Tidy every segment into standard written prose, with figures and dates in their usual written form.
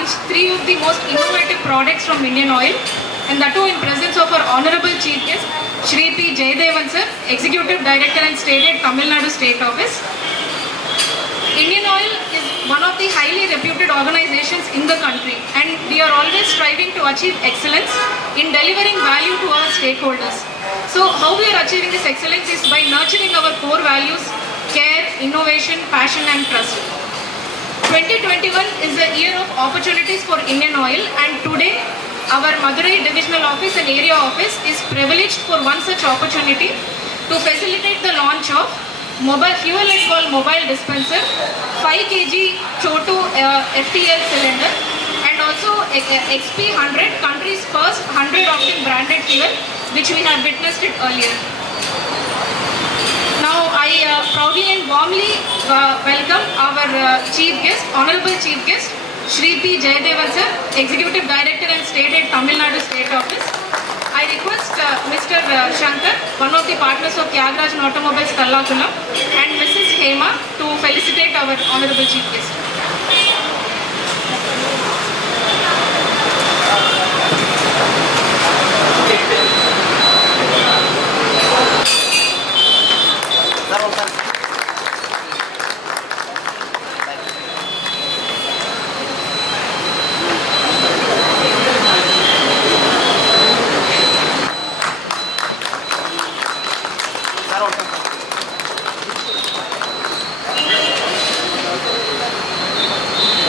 launched 3 of the most innovative products from Indian Oil, and that too in presence of our Honorable Chief Guest, Shri P. Jayadevan Sir, Executive Director and State Head, Tamil Nadu State Office. Indian Oil is one of the highly reputed organizations in the country, and we are always striving to achieve excellence in delivering value to our stakeholders. So how we are achieving this excellence is by nurturing our core values: care, innovation, passion and trust. 2021 is a year of opportunities for Indian Oil, and today our Madurai Divisional Office and Area Office is privileged for one such opportunity to facilitate the launch of mobile fuel alcohol mobile dispenser, 5 kg Chotu FTL cylinder, and also XP100, country's first 100 octane branded fuel, which we have witnessed it earlier. Now I proudly and warmly welcome our Chief Guest, Honorable Chief Guest, Shri P. Jayadevan Sir, Executive Director and State Head, Tamil Nadu State Office. I request Mr. Shankar, one of the partners of Tyagarajan Automobiles, Kallakulam, and Mrs. Hema to felicitate our Honorable Chief Guest.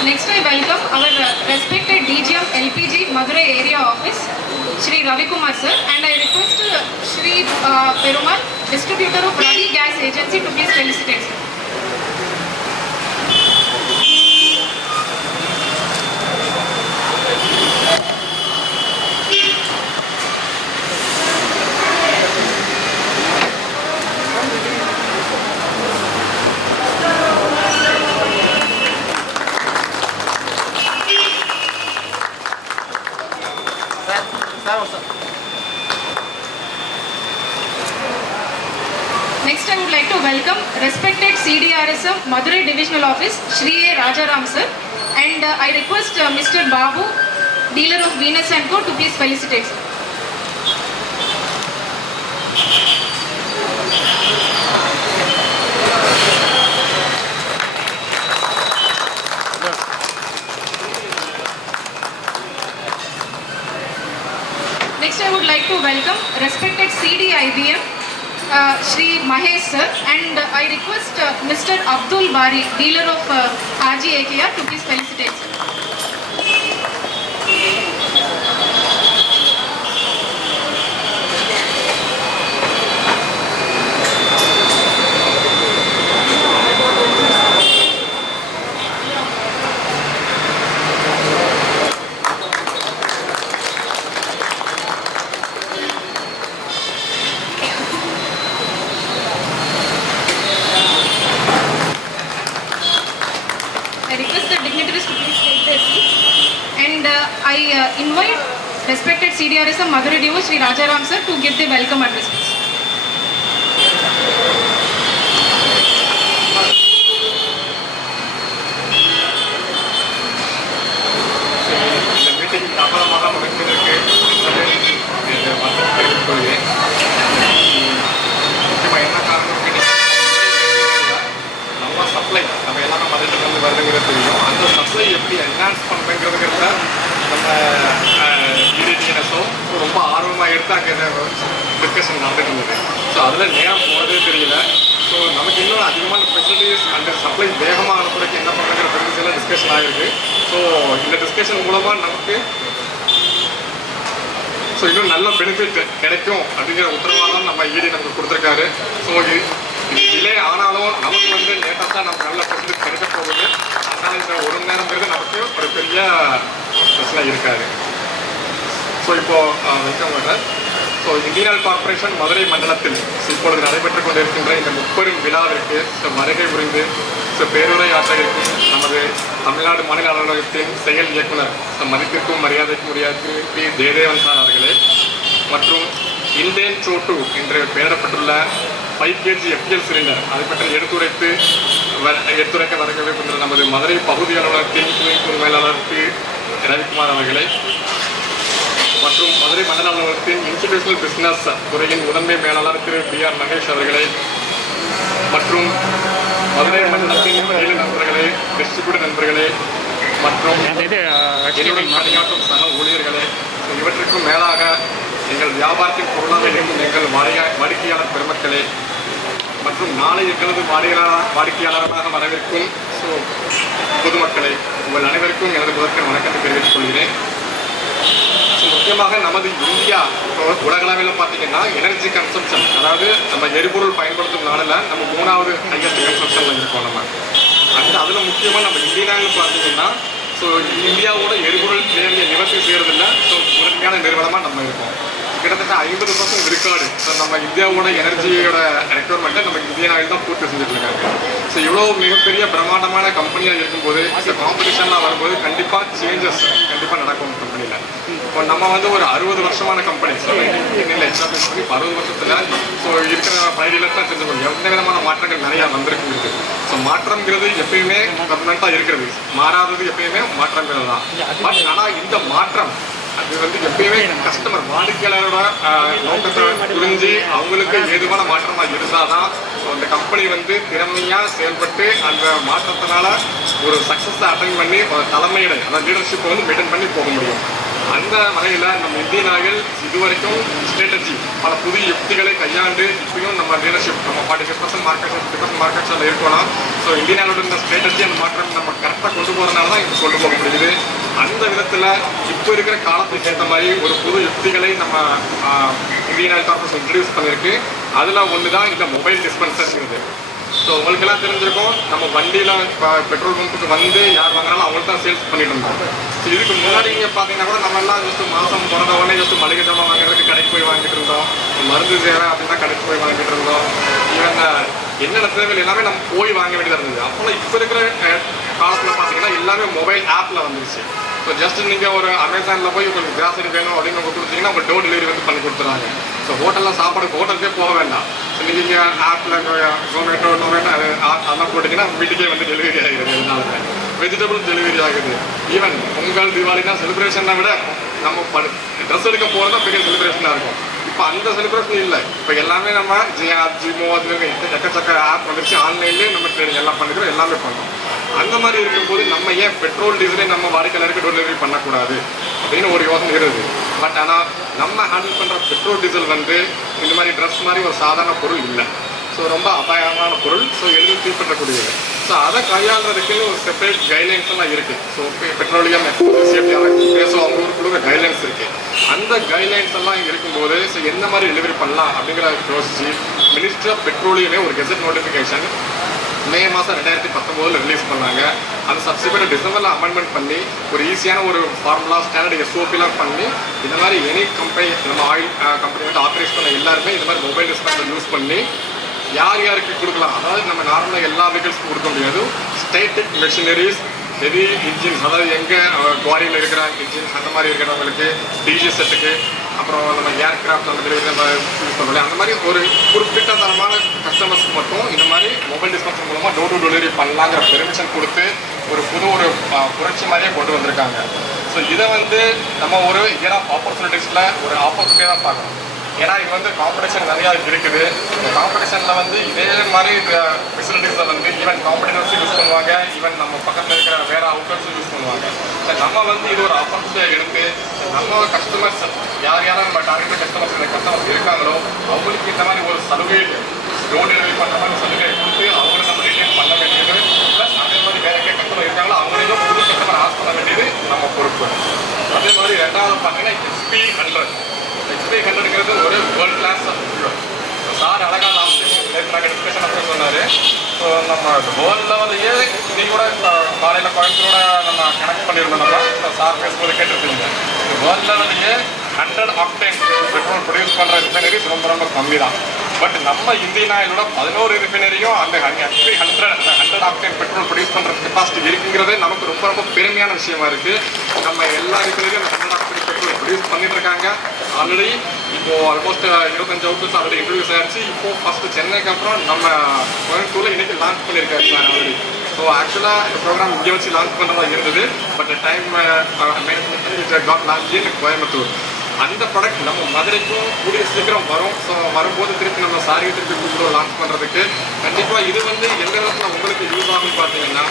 Next I welcome our respected DGM LPG Madurai Area Office, Shri Ravi Kumar Sir, and I request Shri Perumal, Distributor of Ravi Gas Agency, to please felicitate Sir. Next, I would like to welcome respected CDRSM Madurai Divisional Office, Shri A. Rajaram Sir, and I request Mr. Babu, dealer of Venus & Co, to please felicitate Sir. Next, I would like to welcome respected CDIBM, Shri Mahesh Sir, and I request Mr. Abdul Bari, dealer of RG AKR, to please felicitate Sir. I request the dignitaries to please take their seats, and I invite respected CDRSM Madurai DO Shri Rajaram Sir to give the welcome address. Supply நம்ம எல்லாமே மதுரையிலேருந்து வருதுங்கிறது தெரியும். அந்த சப்ளை எப்படி என்ஹான்ஸ் பண்ணுறதுங்கிறத நம்ம இடிடிஎன்எஸும் ரொம்ப ஆர்வமாக எடுத்து அங்கே டிஸ்கஷன் நடந்துட்டு இருந்தது. ஸோ அதில் நேரம் போகிறதே தெரியல. ஸோ நமக்கு இன்னும் அதிகமான ஃபெசிலிட்டிஸ் அந்த சப்ளை வேகமாக அனுப்புறதுக்கு என்ன பண்ணுங்கிற பெருசில் டிஸ்கஷன் ஆகிருக்கு. ஸோ இந்த டிஸ்கஷன் மூலமாக நமக்கு ஸோ இன்னும் நல்ல பெனிஃபிட் கிடைக்கும் அப்படிங்கிற உத்தரவாதம் நம்ம இடி நமக்கு கொடுத்துருக்காரு. ஸோ இது டிலே ஆனாலும் நமக்கு வந்து லேட்டஸ்ட் தான் நமக்கு நல்ல ஃபெசிலிட்டி கிடைக்க போகுது. அதனால் இந்த ஒரு மணி நேரங்கிறது நமக்கு ஒரு பெரிய பிரச்சனை இருக்காது. ஸோ இப்போது வைக்கவங்க so Indian oil corporation Madurai மண்டலத்தில் இப்பொழுது நடைபெற்றுக் கொண்டிருக்கின்ற இந்த முப்பெரும் விழாவிற்கு வருகை புரிந்து பேருரை ஆற்ற இருக்கும் நமது தமிழ்நாடு மாநில அலுவலகத்தின் செயல் இயக்குனர் மதிப்பிற்கும் மரியாதைக்கும் உரியாக்கு பி. ஜெயதேவன் சார் அவர்களே மற்றும் இண்டேன் சோட்டு என்று பெயரிடப்பட்டுள்ள 5 kg FTL சிலிண்டர் அதை பற்றி எடுத்துரைக்க வருகின்ற நமது மதுரை பகுதி அலுவலகத்தின் துணை மேலாளருக்கு ரவிக்குமார் அவர்களை மற்றும் மதுரை மண்டல அலுவலகத்தின் இன்ஸ்டிடியூஷனல் பிஸ்னஸ் துறையின் முதன்மை மேலாளர் திரு B.R. மகேஷ் அவர்களை மற்றும் மதுரை மண்டலத்தின் ஏழு நண்பர்களே, டிஸ்ட்ரிபியூட்டர் நண்பர்களே மற்றும் என்னுடன் பணியாற்றும் சக ஊழியர்களே, இவற்றுக்கும் மேலாக எங்கள் வியாபாரத்தின் பொருளாக இருக்கும் எங்கள் வாடிக்கையாளர் பெருமக்களே மற்றும் நாளை எங்களது வாடிக்கையாளராக வரவிருக்கும் பொதுமக்களை, உங்கள் அனைவருக்கும் எனது முதற்க வணக்கத்தை தெரிவித்துக் கொள்கிறேன். முக்கியமாக நமது இந்தியா உலகளவில் பார்த்தீங்கன்னா எனர்ஜி கன்சம்ஷன், அதாவது நம்ம எரிபொருள் பயன்படுத்தும் நாளில் நம்ம 3வது ஹையஸ்ட் கன்சம்ஷனில் இருக்கோம். நம்ம அதில் முக்கியமாக நம்ம இந்தியாவில் பார்த்தீங்கன்னா இந்தியாவோட எரிபொருள் தேவையை நிவர்த்தி செய்யறதில்ல. முதன்மையான நிறுவனமாக நம்ம இருக்கோம். கிட்டத்தட்ட 50% விழுக்காடு நம்ம இந்தியாவோட எனர்ஜியோட ரெக்குவயர்மெண்ட்டை நம்ம இந்தியன் ஆயில் தான் பூர்த்தி செஞ்சுட்டு இருக்காங்க. இவ்வளோ மிகப்பெரிய பிரம்மாண்டமான கம்பெனியாக இருக்கும்போது காம்படிஷன்லாம் வரும்போது கண்டிப்பாக சேஞ்சஸ் கண்டிப்பாக நடக்கும் கம்பெனியில். இப்போ நம்ம ஒரு 60 வருஷமான கம்பெனி, இல்லை எஸ்டாப்ளிஷ் பண்ணி 60 வருஷத்தில் இருக்கிற பணியில தான் தெரிஞ்சுக்கணும் எந்த விதமான மாற்றங்கள் நிறையா வந்திருக்கு. மாற்றம்ங்கிறது எப்பயுமே பர்மனெண்ட்டாக இருக்கிறது, மாறாதது எப்பயுமே மாற்றங்கிறது தான். பட் ஆனால் இந்த மாற்றம் அது எப்பயுமே கஸ்டமர் வாடிக்கையாளரோட நோக்கத்தை புரிஞ்சு அவங்களுக்கு ஏதுவான மாற்றமாக இருந்தால் தான் அந்த கம்பெனி திறமையாக செயல்பட்டு அந்த மாற்றத்தினால ஒரு சக்ஸஸை அட்டன் பண்ணி தலைமையிட அந்த லீடர்ஷிப்பை மெயின்டைன் பண்ணி போக முடியும். அந்த வகையில் நம்ம இந்தியன் ஆயில் இதுவரைக்கும் ஸ்ட்ராட்டஜி பல புதிய யுக்திகளை கையாண்டு இப்பயும் நம்ம லீடர்ஷிப் நம்ம 45% மார்க்கெட் 50% மார்க்கெட் ஷேரில் இருக்கோம்னா இந்தியன் ஆயிலோட இந்த ஸ்ட்ராட்டஜி அந்த மாற்றம் நம்ம கரெக்டாக கொண்டு போகிறதுனால தான் இப்போ கொண்டு போக முடியுது. அந்த விதத்தில் இப்போ இருக்கிற காலத்துக்கு ஏற்ற மாதிரி ஒரு புது யுக்திகளை நம்ம இந்தியன் ஆயில் கார்பரேஷன் இன்ட்ரடியூஸ் பண்ணியிருக்கு. அதில் ஒன்று தான் இந்த மொபைல் டிஸ்பென்சருங்கிறது. உங்களுக்கெல்லாம் தெரிஞ்சிருக்கும், நம்ம வண்டியில் இப்போ பெட்ரோல் பம்புக்கு யார் வாங்கினாலும் அவங்களுக்கு தான் சேல்ஸ் பண்ணிட்டு இருந்தோம். இதுக்கு முன்னாடி நீங்கள் பார்த்தீங்கன்னா கூட நம்ம எல்லாம் மாதம் பிறந்த உடனே மளிகை ஜாமான் வாங்குறதுக்கு கடைக்கு போய் வாங்கிட்டு இருந்தோம். மருந்து தேவை அப்படின்னா கடைக்கு போய் வாங்கிட்டு இருந்தோம். ஈவன் என்னென்ன தேவைகள் எல்லாமே நம்ம போய் வாங்க வேண்டியதாக இருந்தது. அப்போல்லாம் இப்போ இருக்கிற காலத்தில் பார்த்தீங்கன்னா எல்லாமே மொபைல் ஆப்பில் வந்துருச்சு. ஜஸ்ட் நீங்கள் ஒரு அமேசானில் போய் உங்களுக்கு கிராசரி வேணும் அப்படின்னு உங்களுக்கு கொடுத்தீங்கன்னா உங்கள் டோர் டெலிவரி பண்ணி கொடுத்துறாங்க. ஹோட்டலில் சாப்பாடு ஹோட்டலுக்கே போக வேண்டாம். நீங்கள் ஆப்பில் ஜொமேட்டோ அதெல்லாம் போட்டிங்கன்னா வீட்டுக்கே டெலிவரி ஆகிடுது. இதனால வெஜிடபிள் டெலிவரி ஆகுது. ஈவன் பொங்கல் தீபாவளினா செலிப்ரேஷனை விட நம்ம ட்ரெஸ் எடுக்க போகிறது தான் பெரிய செலிப்ரேஷனாக இருக்கும். இப்போ அந்த செலிப்ரேஷன் இல்லை. இப்போ எல்லாமே நம்ம ஜிமோ அது எக்கச்சக்க ஆப் வந்துருச்சு. ஆன்லைன்லேயே நம்ம ட்ரேடிங் எல்லாம் பண்ணிக்கிறோம், எல்லாமே பண்ணுறோம். அந்த மாதிரி இருக்கும்போது நம்ம ஏன் பெட்ரோல் டீசலே நம்ம வாடிக்கையாளருக்கு டெலிவரி பண்ணக்கூடாது அப்படின்னு ஒரு யோசனை இருக்குது. பட் ஆனால் நம்ம ஹேண்டில் பண்ணுற பெட்ரோல் டீசல் இந்த மாதிரி ட்ரெஸ் மாதிரி ஒரு சாதாரண பொருள் இல்லை. ரொம்ப அபாயமான பொருள். எளிதில் தீப்பற்றக்கூடியது. அதை கையாளுறதுக்கு ஒரு செப்பரேட் கைட்லைன்ஸ் எல்லாம் இருக்குது. பெட்ரோலியம் சேஃப்டி அவங்க கொடுக்குற கைட்லைன்ஸ் இருக்குது. அந்த கைட்லைன்ஸ் எல்லாம் இருக்கும்போது எந்த மாதிரி டெலிவரி பண்ணலாம் அப்படிங்கிற யோசிச்சு மினிஸ்ட்ரி ஆஃப் பெட்ரோலியமே ஒரு கெசட் நோட்டிஃபிகேஷன் மே மாதம் 2019 ரிலீஸ் பண்ணாங்க. அந்த சப்சிக்வெண்ட் டிசம்பரில் அமெண்ட்மெண்ட் பண்ணி ஒரு ஈஸியான ஒரு ஃபார்முலா ஸ்டாண்டர்ட் SOPலாம் பண்ணி இந்த மாதிரி எனி கம்பெனி நம்ம ஆயில் கம்பெனி ஆப்ரேட் பண்ண எல்லாருமே இந்த மாதிரி மொபைல் டிஸ்பென்சர் யூஸ் பண்ணி யார் யாருக்கு கொடுக்கலாம். அதாவது நம்ம நார்மலாக எல்லா வெஹிக்கிள்ஸ்க்கும் கொடுக்க முடியாது. ஸ்டேட்டிக் மெஷினரிஸ், ஹெவி இன்ஜின்ஸ், அதாவது எங்கே குவாரியில் இருக்கிற இன்ஜின்ஸ் அந்த மாதிரி இருக்கிறவங்களுக்கு, டிஜி செட்டுக்கு, அப்புறம் நம்ம ஏர்கிராஃப்ட் அந்த டெலிவரி நம்ம யூஸ் பண்ணுறோம். அந்த மாதிரி ஒரு குறிப்பிட்ட தரமான கஸ்டமர்ஸ்க்கு மட்டும் இந்த மாதிரி மொபைல் டிஸ்பென்சர் மூலமாக டோர் டு டெலிவரி பண்ணலாங்கிற பெர்மிஷன் கொடுத்து ஒரு புரட்சி மாதிரியே கொண்டு வந்திருக்காங்க. இதை நம்ம ஒரு இயர் ஆஃப் ஆப்பர்ச்சுனிட்டிஸில் ஒரு ஆப்பர்ச்சுனிட்டியாக தான் பார்க்கணும். ஏன்னா இது காம்படிஷன் நிறையா இருக்குது. இந்த காம்படிஷனில் இதே மாதிரி ஃபெசிலிட்டிஸை ஈவன் காம்படிட்டர்ஸும் யூஸ் பண்ணுவாங்க, ஈவன் நம்ம பக்கத்தில் இருக்கிற வேறு அவுட்லெட்ஸும் யூஸ் பண்ணுவாங்க. நம்ம இது ஒரு ஆப்பர்ச்சுனிட்டியாக எடுத்து நம்ம கஸ்டமர்ஸ் யார் நம்ம டார்கெட் கஸ்டமர்ஸ் இருக்காங்களோ அவங்களுக்கு இந்த மாதிரி ஒரு சலுகை டோர் டெலிவரி பண்ணுற மாதிரி சலுகை கொடுத்து அவங்களை நம்ம ரிட்டர்ன் பண்ண வேண்டியது. ப்ளஸ் அதே மாதிரி வேறு கஸ்டமர் இருக்காங்களோ அவங்களையும் புது கஸ்டமர் ஆஸ் பண்ண வேண்டியது நம்ம பொறுப்பு. அதே மாதிரி ரெண்டாவது பார்த்தீங்கன்னா XP100ங்கிறது ஒரு வேர்ல்ட் கிளாஸ் ஃபியூல். சார் அழகாக நாங்கள் டிஸ்கஷன் அப்போ சொன்னார். நம்ம வேர்ல்டு லெவல்லையே நீங்கள் கூட காலையில் கோயம்புத்தூரோட நம்ம கனெக்ட் பண்ணியிருந்தோம். நம்ம சார் பேசும்போது கேட்டிருக்கீங்க. வேர்ல்டு லெவல்லையே 100 ஆக்டேன் பெட்ரோல் ப்ரொடியூஸ் பண்ணுற ரிஃபைனரிஸ் ரொம்ப கம்மி தான். பட் நம்ம இந்தியன் ஆயிலோட 11 ரிஃபைனரியும் அந்த XP100 ஆக்டேன் பெட்ரோல் ப்ரொடியூஸ் பண்ணுற கெப்பாசிட்டி இருக்குங்கிறது நமக்கு ரொம்ப பெருமையான விஷயமா இருக்குது. நம்ம எல்லா ரிஃபைனரியும் அந்த 100 ஆக்டேன் பெட்ரோல் ப்ரொடியூஸ் பண்ணிட்டு இருக்காங்க. ஆல்ரெடி இப்போது ஆல்மோஸ்ட் 25 அவுட்லெட்ஸ் ஆல்ரெடி இன்ட்ரடியூஸ் ஆகிடுச்சு. இப்போது ஃபஸ்ட்டு சென்னைக்கு அப்புறம் நம்ம கோயம்புத்தூரில் இன்றைக்கி லான்ச் பண்ணியிருக்காரு சார் ஆல்ரெடி. ஸோ ஆக்சுவலாக இந்த ப்ரோக்ராம் இங்கே வச்சு லான்ச் பண்ணுறதா இருந்தது. But time management got launch in Coimbatore. அந்த ப்ராடக்ட் நம்ம மதுரைக்கும் கூடிய சீக்கிரம் வரும். ஸோ வரும்போது திருப்பி நம்ம சாரியை திருப்பி கூப்பிடுவோம் லான்ச் பண்ணுறதுக்கு. கண்டிப்பாக இது வந்து எந்த விதத்தில் உங்களுக்கு யூஸ் ஆகும்னு பார்த்தீங்கன்னா,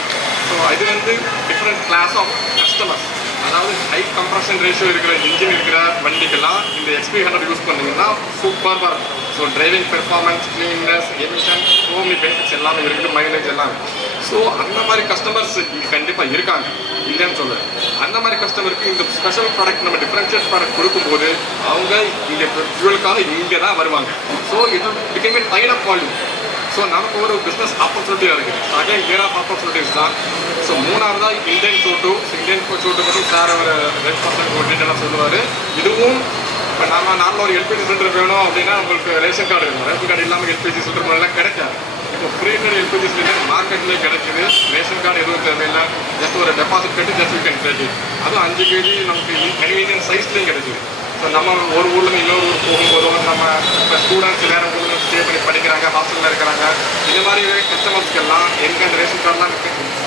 ஸோ இது வந்து டிஃப்ரெண்ட் கிளாஸ் ஆஃப் கஸ்டமர்ஸ், அதாவது ஹை கம்ப்ரஷன் ரேஷியோ இருக்கிற இன்ஜின் இருக்கிற வண்டிக்கெல்லாம் இந்த XP100 யூஸ் பண்ணிங்கன்னா சூப்பராக இருக்கும். So driving performance, cleanness, emission, Homi பெனிஃபிட்ஸ் எல்லாமே இருக்குது, மைலேஜ் எல்லாமே. ஸோ அந்த மாதிரி கஸ்டமர்ஸ் கண்டிப்பாக இருக்காங்க, இல்லைன்னு சொல்ல. அந்த மாதிரி கஸ்டமருக்கு இந்த ஸ்பெஷல் ப்ராடக்ட் நம்ம டிஃப்ரென்ஷியேட் ப்ராடக்ட் கொடுக்கும்போது அவங்க இங்கே ஃபியூலுக்காக இங்கே தான் வருவாங்க. ஸோ இது become tide of volume. So நமக்கு ஒரு பிஸ்னஸ் ஆப்பர்ச்சுனிட்டியாக இருக்குது. அகைன் கேர் ஆஃப் ஆப்பர்ச்சுனிட்டிஸ் தான். ஸோ மூணாவதாக இந்தியன் சோட்டு பற்றி சார் ஒரு 2% டீட்டெயிலாக சொல்லுவார். இதுவும் இப்போ நம்ம நார்மலாக ஒரு எல்பிஜி சிலிண்டர் வேணும் அப்படின்னா உங்களுக்கு ரேஷன் கார்டு வேணும். ரேஷன் கார்டு இல்லாமல் எல்பிஜி சிலிண்டர் முன்னெல்லாம் கிடைக்காது. இப்போ ப்ரீபெய்ட் எல்பிஜி சிலிண்டர் மார்க்கெட்லேயே கிடைக்குது. ரேஷன் கார்டு எதுவும் தேவையில்லை. ஜஸ்ட் ஒரு டெபாசிட் கட்டி just you can take it. அதுவும் 5 kg நமக்கு கன்வீனியன்ஸ் சைஸ்லேயும் கிடைக்குது. ஸோ நம்ம ஒரு ஊர்லேருந்து இன்னொரு ஊருக்கு போகும்போதோ, நம்ம இப்போ ஸ்டூடெண்ட்ஸ் வேறு ஊரில் ஸ்டே பண்ணி படிக்கிறாங்க, ஹாஸ்டலில் இருக்கிறாங்க, இந்த மாதிரி கஸ்டமர்ஸ்க்கெல்லாம் எங்கே அந்த ரேஷன் கார்டெலாம்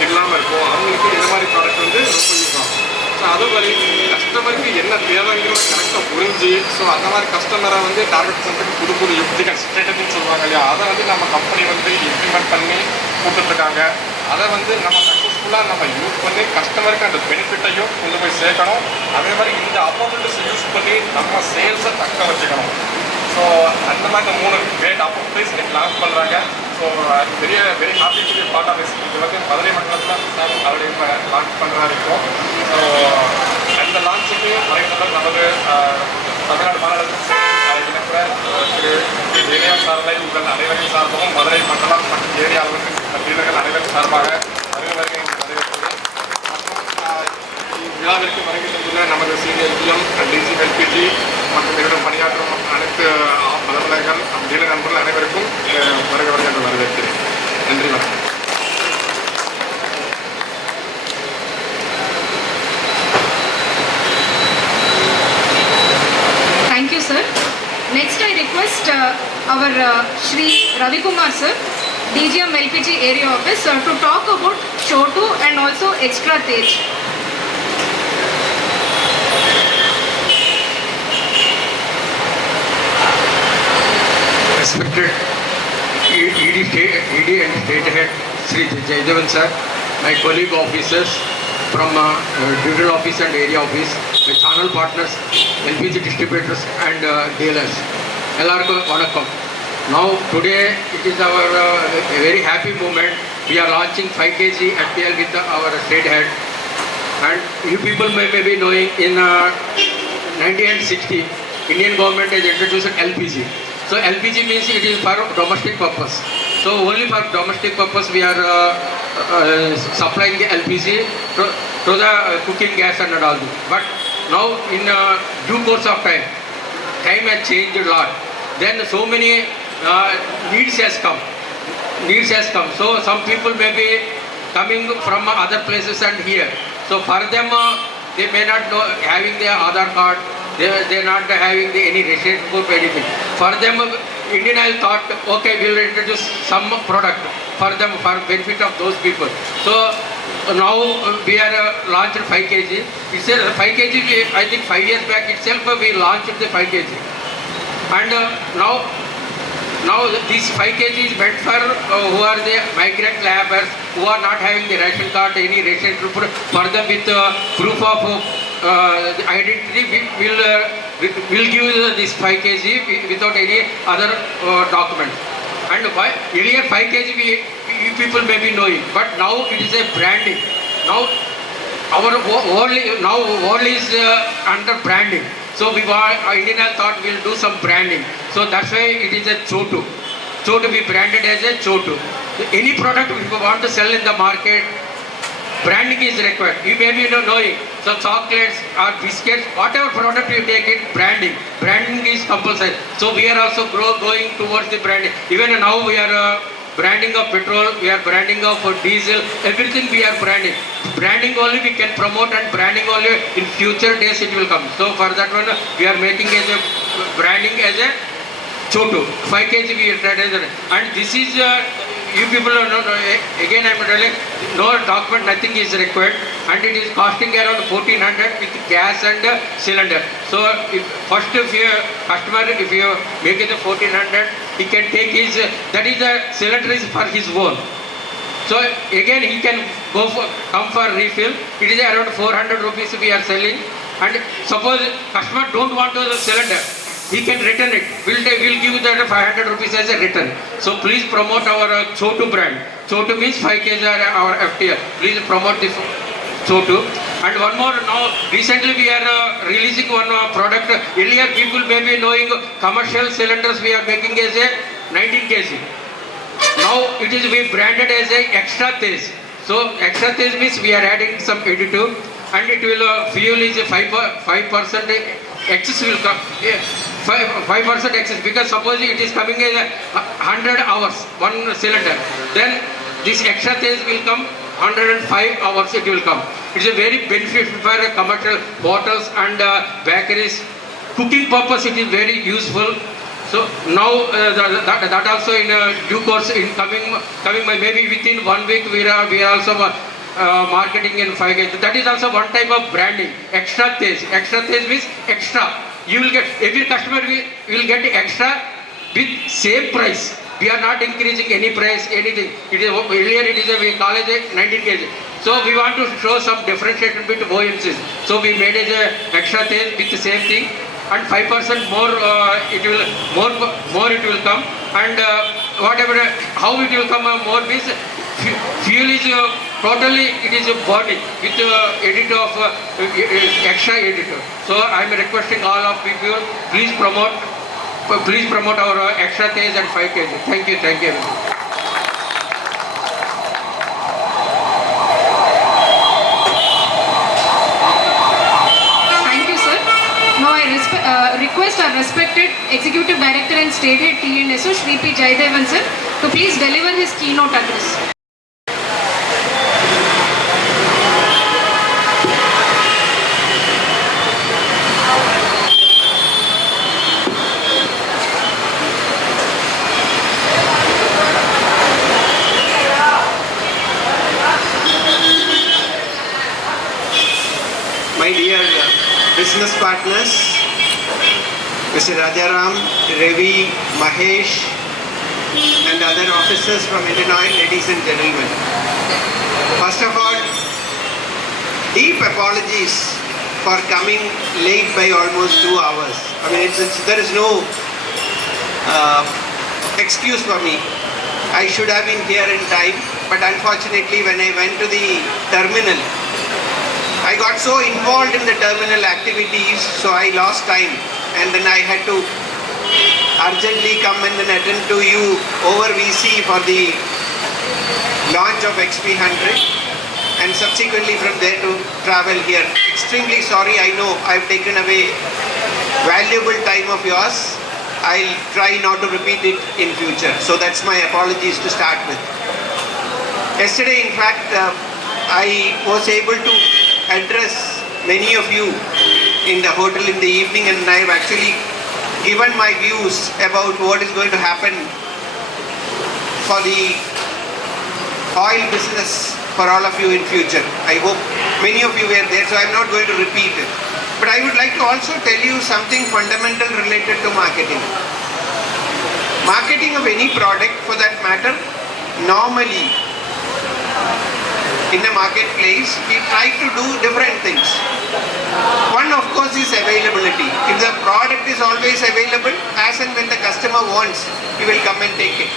இல்லாமல் இருக்கும், அவங்களுக்கு இந்த மாதிரி ப்ராடக்ட் வந்து ரொம்ப யூஸ் ஆகும். ஸோ அது மாதிரி கஸ்டமருக்கு என்ன தேவைங்கிறத கரெக்டாக புரிஞ்சு, ஸோ அந்த மாதிரி கஸ்டமரை வந்து டார்கெட் பண்ணுறதுக்கு புது புது யுக்திகள், ஸ்ட்ராட்டஜின்னு சொல்லுவாங்க இல்லையா, அதை வந்து நம்ம கம்பெனி வந்து இம்ப்ளிமெண்ட் பண்ணி கொடுத்துட்ருக்காங்க. அதை வந்து நம்ம சக்ஸஸ்ஃபுல்லாக நம்ம யூஸ் பண்ணி கஸ்டமருக்கு அந்த பெனிஃபிட்டையும் கொண்டு போய் சேர்க்கணும். அதே மாதிரி இந்த ஆப்பர்ச்சுனிட்டிஸ் யூஸ் பண்ணி நம்ம சேல்ஸை தக்க வச்சுக்கணும். ஸோ அந்த மாதிரி இந்த 3 கிரேட் ஆப்பர்ச்சுனிட்டிஸ் இன்னைக்கு லான்ச் பண்ணுறாங்க. So very happy to be part of this. இது வந்து மதுரை மண்டலத்தில் சார் ஆல்ரெடி லான்ச் பண்ணுறாரு இப்போ. ஸோ அந்த லான்ச்சுக்கு மறைந்தவர் நமது தமிழ்நாடு மாநிலத்தில் இருக்கிற திரு ஜெயதேவன் சார்களை உங்கள் அனைவரின் சார்பாகவும் மதுரை மண்டலம் மற்றும் ஏரியாவில் டீலர்கள் அனைவரும் சார்பாக வருகை வரவேற்கிறேன். மற்றும் விழாவிற்கு வருகை தந்துள்ள நமது சீனியர் GM DG LPG மற்றும் இவரிடம் பணியாற்றும் அனைத்து அலுவலர்கள் டீலர் நண்பர்கள் அனைவருக்கும் வருகை என்று வரவேற்கிறேன். நன்றி, வணக்கம். Thank you, sir. Next, I request our Shri Ravi Kumar sir, DGM LPG Area Office, to talk about Chotu and also Extra Tej. Respected ED and State Head Sri Jaydevan sir, my colleague officers from Divisional Office and Area Office, my channel partners, LPG distributors and dealers. Ellarku vanakkam. Now today it is our a very happy moment. We are launching 5 kg FPL with our State Head. And you people may be knowing in 1960, Indian government has introduced LPG. So LPG means it is for domestic purpose. So only for domestic purpose we are supplying the LPG to the cooking gas and all this. But now in due course of time has changed a lot. Then so many needs has come. So some people may be coming from other places and here. So for them they may not know having their Aadhaar card. They are not having any receipt book or anything. For them, Indian Oil thought, okay, we will introduce some product for them for benefit of those people. So now we are launched 5 kg. It's a 5 kg. I think 5 years back itself we launched the 5 kg, and now this 5 kg is meant for who are the migrant laborers who are not having the ration card, any ration proof. For them with proof of the identity, will give this 5 kg without any other document. And why earlier 5 kg you people may be knowing, but now it is a branding. Now our world is under branding. So we want Indian Oil thought we'll do some branding. So that's why it is a Chotu. Chotu we branded as a Chotu. Any product if you want to sell in the market, branding is required. You may be knowing, so chocolates or biscuits, whatever product you take it, branding is compulsory. So we are also going towards the branding. Even now we are branding of petrol, we are branding of diesel, everything we are branding. Branding only we can promote, and branding only in future days it will come. So for that one we are making as a branding as a Chotu. 5 kg we are trading, and this is you people are not, again I am telling, no document, nothing is required, and it is costing around 1400 with gas and cylinder. So first if you customer, if you make it 1400, he can take his, that is a cylinder is for his own. So again he can come for refill. It is around 400 rupees we are selling, and suppose customer don't want the cylinder, he can return it. We'll give that 500 rupees as a return. So please promote our Chotu brand. Chotu means 5 kg our FTL. Please promote this Chotu. And one more, now recently we are releasing one product. Earlier people may be knowing commercial cylinders we are making as a 19 kg. Now it is we branded as a extra taste. So extra taste means we are adding some additive, and it will fuel is a 5% excess will come. 5% excess, because suppose it is coming as 100 hours one cylinder, then this extra taste will come 105 hours it will come. It is a very beneficial for commercial hotels and bakeries. Cooking purpose it is very useful. So now that also in due course in coming maybe within 1 week we are also marketing in 5 kg. That is also one type of branding. Extra taste. Extra taste means extra. You will get, every customer will get extra with same price. We are not increasing any price, anything. It is earlier it is we call it a 19 kg. So we want to show some differentiation between OMCs. So we made it a extra taste with the same thing, and 5% more it will more it will come, and whatever how it will come more means fuel is totally it is a body with editor of extra editor. So I am requesting all of people, please promote our extra taste and 5 kg. Thank you, thank you. Thank you, sir. Now I request our respected Executive Director and State Head T&SO, Shri P. Jaidevan sir, to please deliver his keynote address. My dear business partners, Mr. Rajaram, Ravi, Mahesh, and other officers from Indian Oil, ladies and gentlemen. First of all, deep apologies for coming late by almost 2 hours. I mean, there is no excuse for me. I should have been here in time, but unfortunately when I went to the terminal, I got so involved in the terminal activities, so I lost time, and then I had to urgently come and then attend to you over VC for the launch of XP100, and subsequently from there to travel here. Extremely sorry, I know I've taken away valuable time of yours. I'll try not to repeat it in future. So that's my apologies to start with. Yesterday, in fact, I was able to address many of you in the hotel in the evening, and I've actually given my views about what is going to happen for the oil business for all of you in future. I hope many of you were there, so I'm not going to repeat it. But I would like to also tell you something fundamental related to marketing. Marketing of any product for that matter, normally in the marketplace, we try to do different things. One, of course, is availability. If the product is always available, as and when the customer wants, he will come and take it.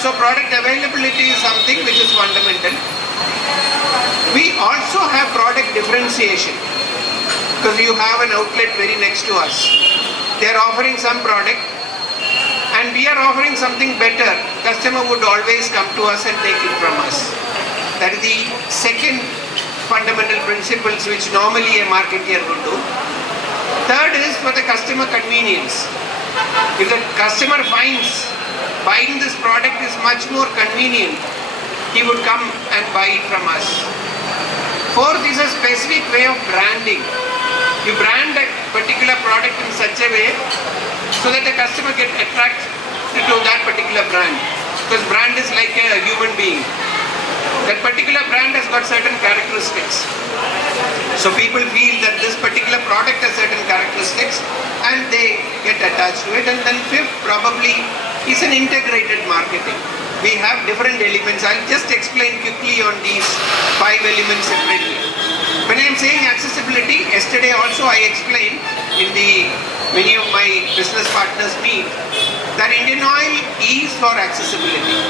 So product availability is something which is fundamental. We also have product differentiation, because you have an outlet very next to us. They are offering some product and we are offering something better. Customer would always come to us and take it from us. That is the second fundamental principles which normally a marketeer would do. Third is for the customer convenience. If the customer finds buying this product is much more convenient, he would come and buy it from us. Fourth is a specific way of branding. You brand a particular product in such a way so that the customer gets attracted to that particular brand. because brand is like a human being. That particular brand has got certain characteristics. So people feel that this particular product has certain characteristics and they get attached to it. And then fifth probably is an integrated marketing. We have different elements. I'll just explain quickly on these 5 elements separately. When I'm saying accessibility, yesterday also I explained in the many of my business partners meet that Indian Oil is for accessibility.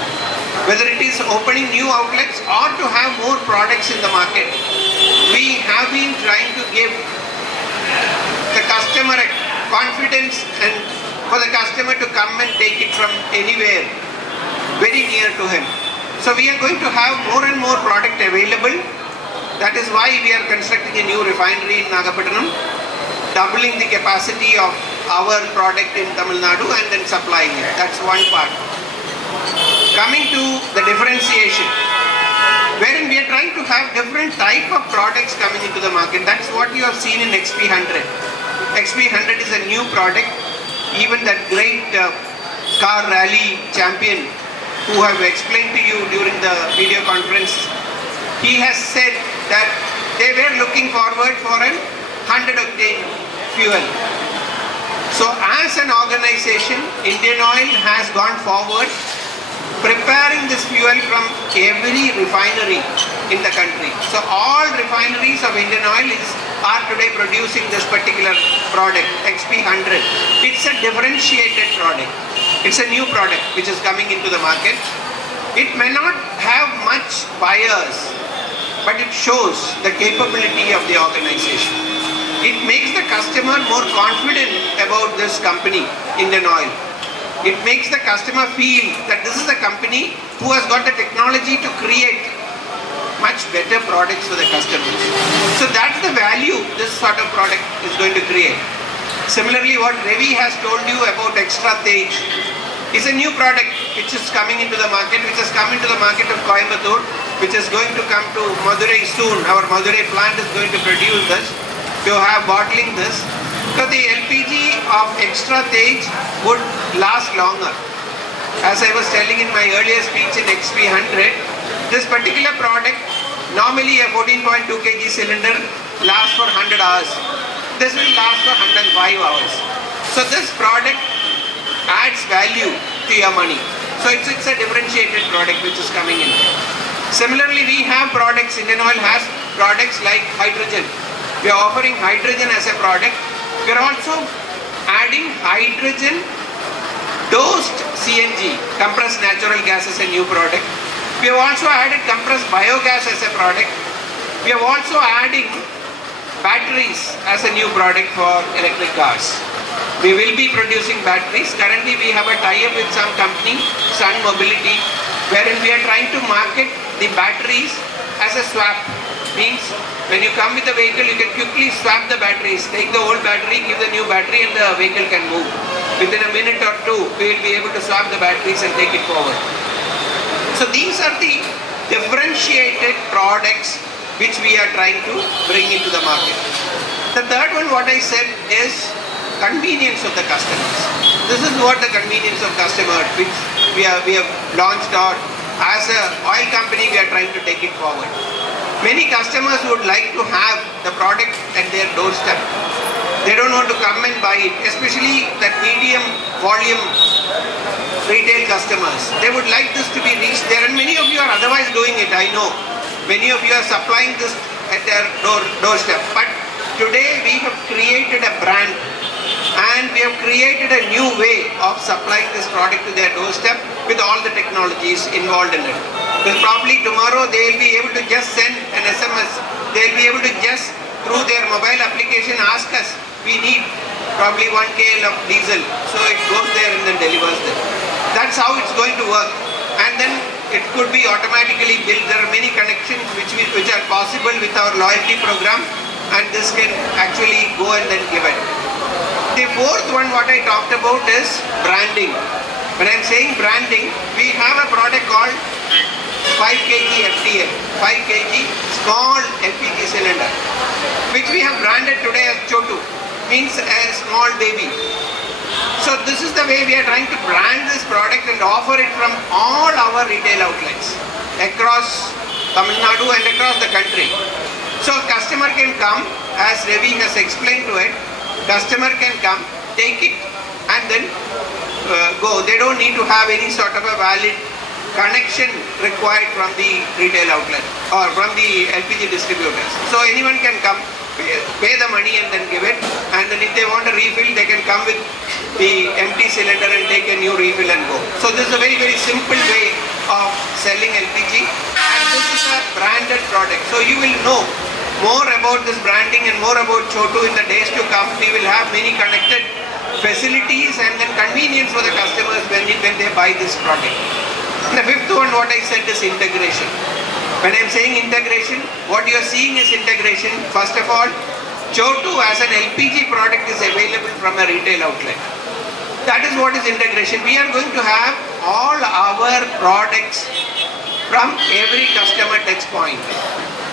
Whether it is opening new outlets or to have more products in the market, we have been trying to give the customer a confidence and for the customer to come and take it from anywhere, very near to him. So we are going to have more and more product available. That is why we are constructing a new refinery in Nagapattinam, doubling the capacity of our product in Tamil Nadu and then supplying it. That's one part. Coming to the differentiation, wherein we are trying to have different type of products coming into the market. That's what you have seen in XP100. XP100 is a new product. Even that great car rally champion who have explained to you during the video conference, he has said that they were looking forward for a 100-octane fuel. So as an organization, Indian Oil has gone forward preparing this fuel from every refinery in the country. So all refineries of Indian Oil are today producing this particular product, XP100. It's a differentiated product. It's a new product which is coming into the market. It may not have much buyers, but it shows the capability of the organization. It makes the customer more confident about this company, Indian Oil. It makes the customer feel that this is a company who has got the technology to create much better products for the customers. So that's the value this sort of product is going to create. Similarly, what Ravi has told you about Extra Tej is a new product which is coming into the market, which has come into the market of Coimbatore, which is going to come to Madurai soon. Our Madurai plant is going to produce this. You have bottling this. So the LPG of Extra Tej would last longer. As I was telling in my earlier speech in XP100, this particular product, normally a 14.2 kg cylinder lasts for 100 hours. This will last for 105 hours. So this product adds value to your money. So it's a differentiated product which is coming in. Similarly, we have products, Indian Oil has products like hydrogen. We are offering hydrogen as a product. We are also adding hydrogen dosed CNG, compressed natural gas, as a new product. We have also added compressed biogas as a product. We are also adding batteries as a new product for electric cars. We will be producing batteries. Currently we have a tie-up with some company, Sun Mobility, wherein we are trying to market the batteries as a swap. Means when you come with the vehicle, you can quickly swap the batteries. Take the old battery, give the new battery, and the vehicle can move. Within a minute or two, we will be able to swap the batteries and take it forward. So these are the differentiated products which we are trying to bring into the market. The third one, what I said, is convenience of the customers. This is what the convenience of customer, which we have launched, or as an oil company, we are trying to take it forward. Many customers would like to have the product at their doorstep. They don't want to come and buy it, especially that medium volume retail customers. They would like this to be reached there, and many of you are otherwise doing it, I know. Many of you are supplying this at their doorstep. But today we have created a brand and we have created a new way of supplying this product to their doorstep with all the technologies involved in it. Because probably tomorrow they will be able to just send an SMS. They will be able to just, through their mobile application, ask us, we need probably 1 kl of diesel. So it goes there and then delivers them. That's how it's going to work. And then it could be automatically built. There are many connections which are possible with our loyalty program, and this can actually go and then give it. The fourth one, what I talked about, is branding. When I'm saying branding, we have a product called 5 kg FTL, 5 kg small LPG cylinder, which we have branded today as Chotu, means a small baby. So this is the way we are trying to brand this product and offer it from all our retail outlets across Tamil Nadu and across the country. So customer can come, as Ravi has explained to it, customer can come, take it and then go. They don't need to have any sort of a valid connection required from the retail outlet or from the LPG distributors. So anyone can come, pay the money and then give it, and then if they want a refill, they can come with the empty cylinder and take a new refill and go. So this is a very, very simple way of selling LPG, and this is a branded product. So you will know more about this branding and more about Chotu in the days to come. We will have many connected facilities and then convenience for the customers when they buy this product. And the fifth one, what I said is integration. When I am saying integration, what you are seeing is integration. First of all, Chotu as an LPG product is available from a retail outlet. That is what is integration. We are going to have all our products from every customer touch point.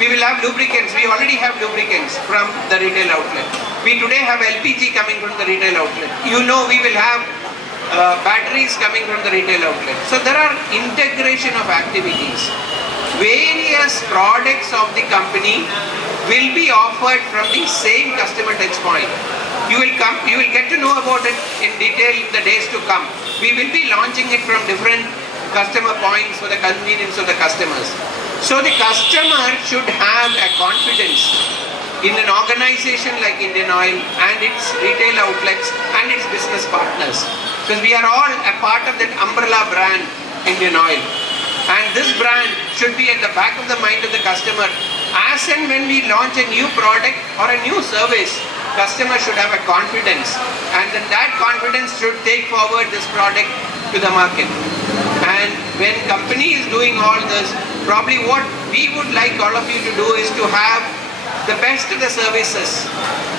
We will have lubricants. We already have lubricants from the retail outlet. We today have LPG coming from the retail outlet. You know, we will have batteries coming from the retail outlet. So there are integration of activities. Various products of the company will be offered from the same customer touch point. You will get to know about it in detail in the days to come. We will be launching it from different customer points for the convenience of the customers. So the customer should have a confidence in an organization like Indian Oil and its retail outlets and its business partners. Because we are all a part of that umbrella brand, Indian Oil. And this brand should be at the back of the mind of the customer. As and when we launch a new product or a new service, customer should have a confidence. And then that confidence should take forward this product to the market. And when company is doing all this, probably what we would like all of you to do is to have the best of the services,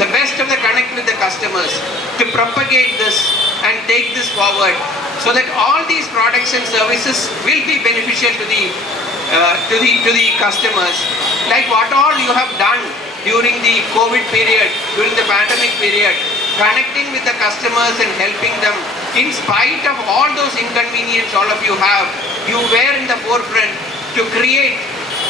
the best of the connect with the customers, to propagate this and take this forward, so that all these products and services will be beneficial to the customers. Like what all you have done during the COVID period, during the pandemic period, connecting with the customers and helping them. In spite of all those inconveniences all of you have, you were in the forefront to create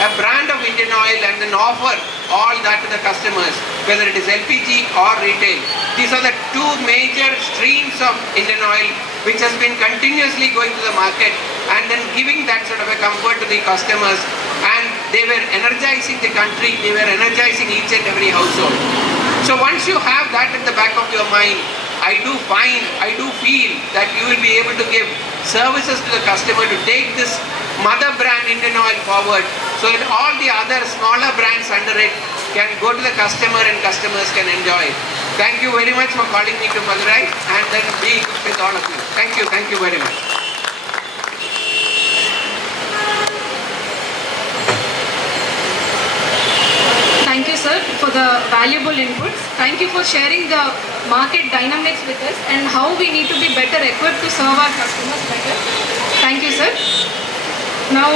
a brand of Indian Oil and then offer all that to the customers, whether it is LPG or retail. These are the two major streams of Indian Oil which has been continuously going to the market and then giving that sort of a comfort to the customers, and they were energizing the country, they were energizing each and every household. So once you have that at the back of your mind, I do feel that you will be able to give services to the customer to take this mother brand Indian Oil forward, so that all the other smaller brands under it can go to the customer and customers can enjoy it. Thank you very much for calling me to Madurai and then be with all of you. Thank you very much. Thank you, sir, for the valuable inputs. Thank you for sharing the market dynamics with us and how we need to be better equipped to serve our customers better. Thank you, sir. Now,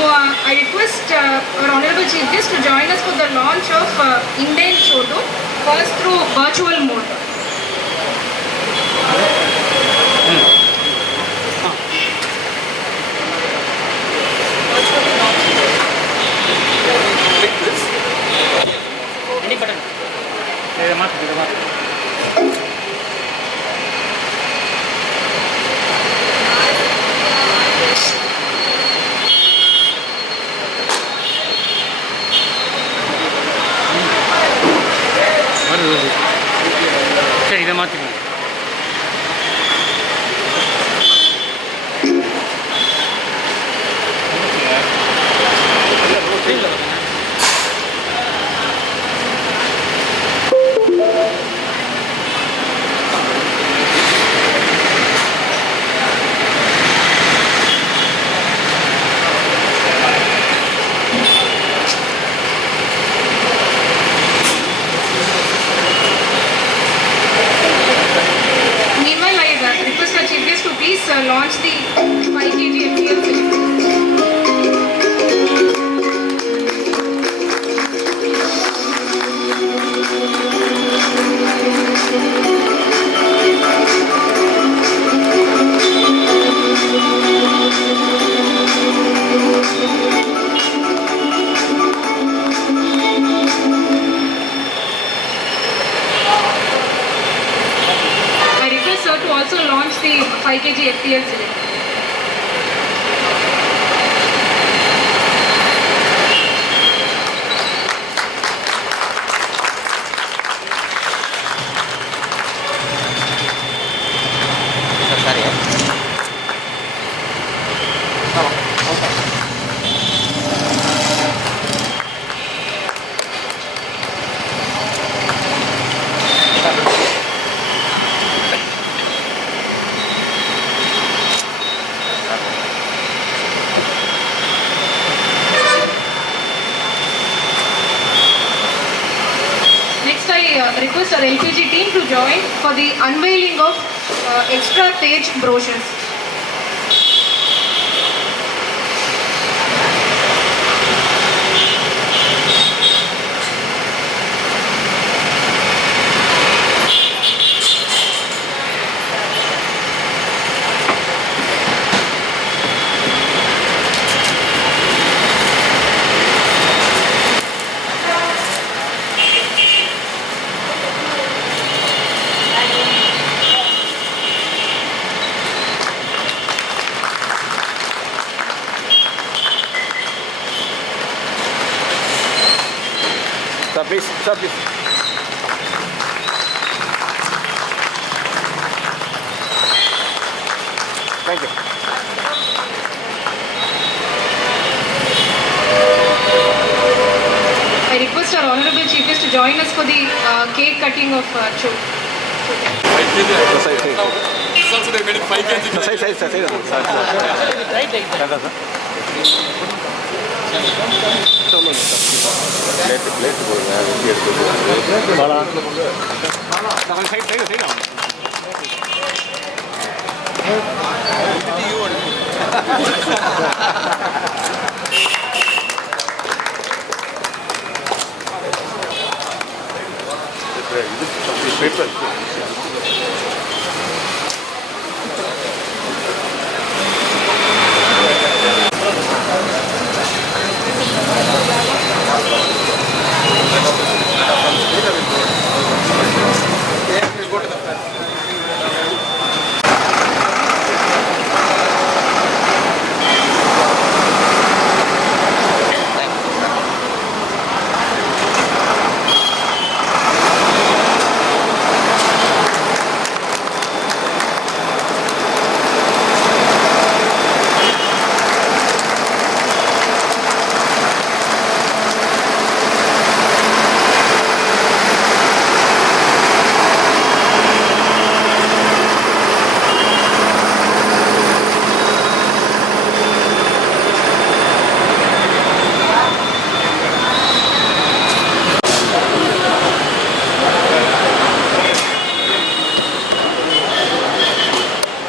I request our Honorable Chief Guest to join us for the launch of Indian Chotu, first through virtual mode. சரி இதை மாற்றிக்கணும். Launch the 5 kg FTL cylinder. of the 5 kg FTL cylinder. Next, I request our LPG team to join for the unveiling of extra Tej brochures. Sir, please. Sir, please. Thank you. I request our Honorable Chief Guest to join us for the cake cutting of Chu. Side,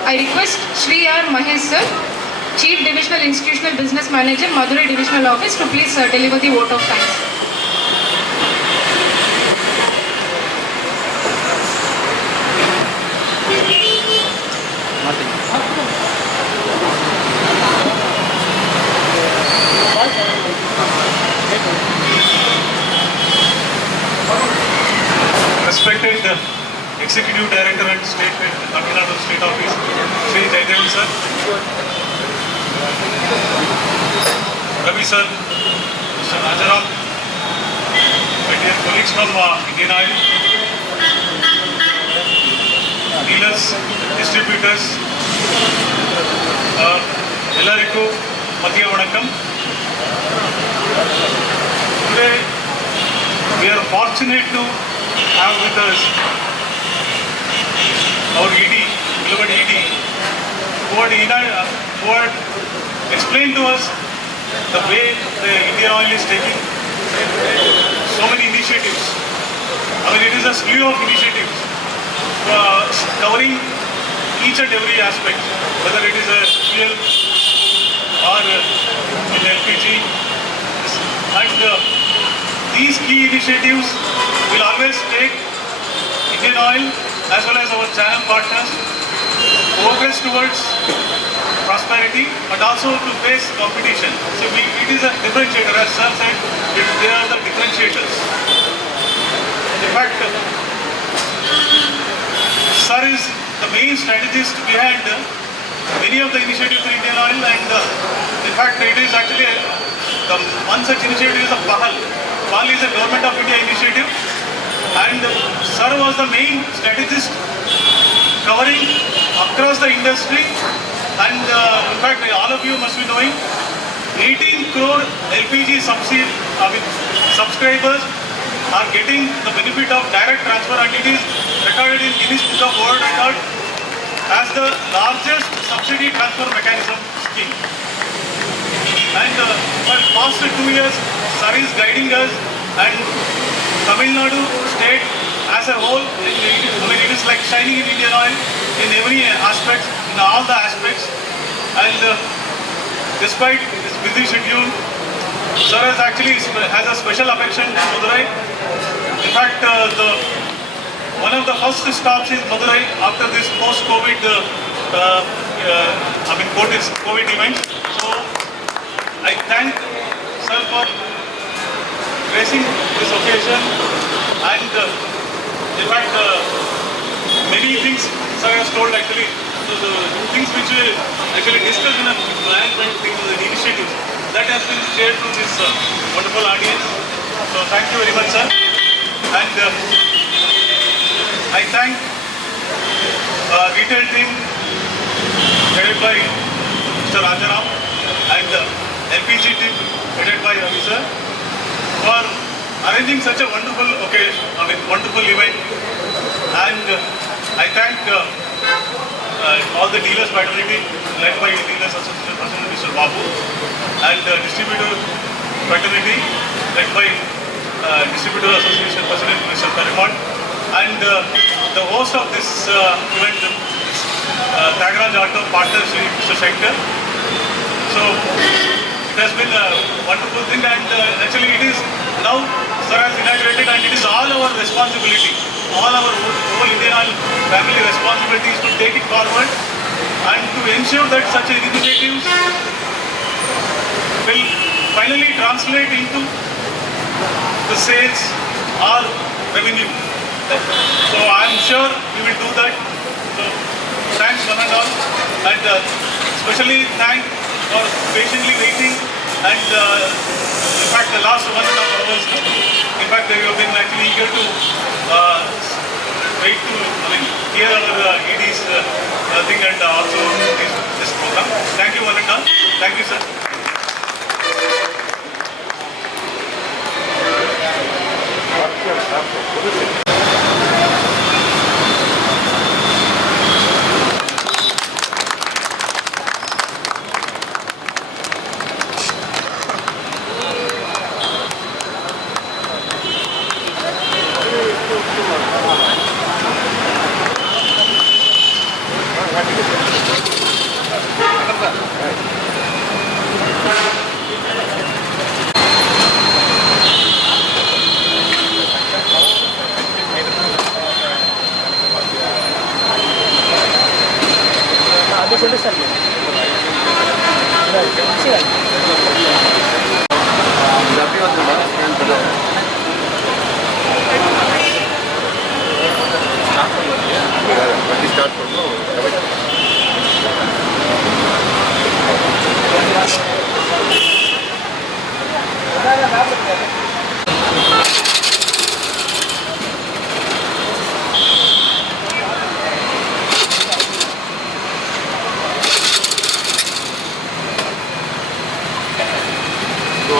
I request Shri R. Mahesh sir, Chief Divisional Institutional Business Manager, Madurai Divisional Office, to please deliver the vote of thanks. Respected Executive Director and State Head, Tamil Nadu State Office, Shri Jaidevan sir, Ravi sir, Mr. Rajaram, my dear colleagues from Indian Oil, dealers, distributors, Ellarikku Madhya Vanakkam. Today we are fortunate to have with us our ED, beloved ED, who had explained to us the way the Indian Oil is taking so many initiatives. I mean, it is a slew of initiatives covering each and every aspect, whether it is a fuel or in LPG. And these key initiatives will always take Indian Oil as well as our channel partners progress towards prosperity, but also to face competition. So it is a differentiator, as Sir said, they are the differentiators. In fact, Sir is the main strategist behind many of the initiatives in Indian Oil, and in fact it is actually the one such initiative is the PAHAL. PAHAL is a Government of India initiative, and Sir was the main strategist covering across the industry, and in fact all of you must be knowing 18 crore LPG subscribers are getting the benefit of direct transfer, and it is recorded in Guinness Book of World Record as the largest subsidy transfer mechanism scheme. And for the past 2 years, Sir is guiding us, and Tamil Nadu state as a whole, it is like shining in Indian Oil in every aspect, in all the aspects. And despite his busy schedule, Sir has actually has a special affection to Madurai. In fact, one of the first stops is Madurai after this post-COVID, COVID events. So I thank Sir for gracing this occasion, and in fact, many things Sir has told actually. So the things which we actually discussed in a management things, the initiatives, that has been shared to this wonderful audience. So thank you very much, Sir. And I thank retail team headed by Mr. Rajaram and LPG team headed by Ravi Sir for arranging such a wonderful occasion, wonderful event. And I thank all the dealers fraternity led by Dealers Association President Mr. Babu, and distributor fraternity led by Distributor Association President Mr. Parimal, and the host of this event, Tyagaraja Auto partner Shri Mr. Shankar. So it has been a wonderful thing, and actually it is now Sir has inaugurated, and it is all our responsibility, all our whole Indian Oil family responsibility is to take it forward and to ensure that such initiatives will finally translate into the sales or revenue. So I am sure we will do that. So thanks one and all, and especially thank for patiently waiting, and in fact the last 1.5 hours, in fact they have been actually eager to wait to hear our ED's thing, and also this program. Thank you one and all. Thank you, sir.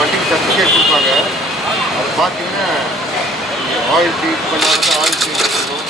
வண்டிக்கு சர்டிஃபிகேட் கொடுப்பாங்க. அது பார்த்தீங்கன்னா oil treat பண்ணாத oil treat பண்ணணும்.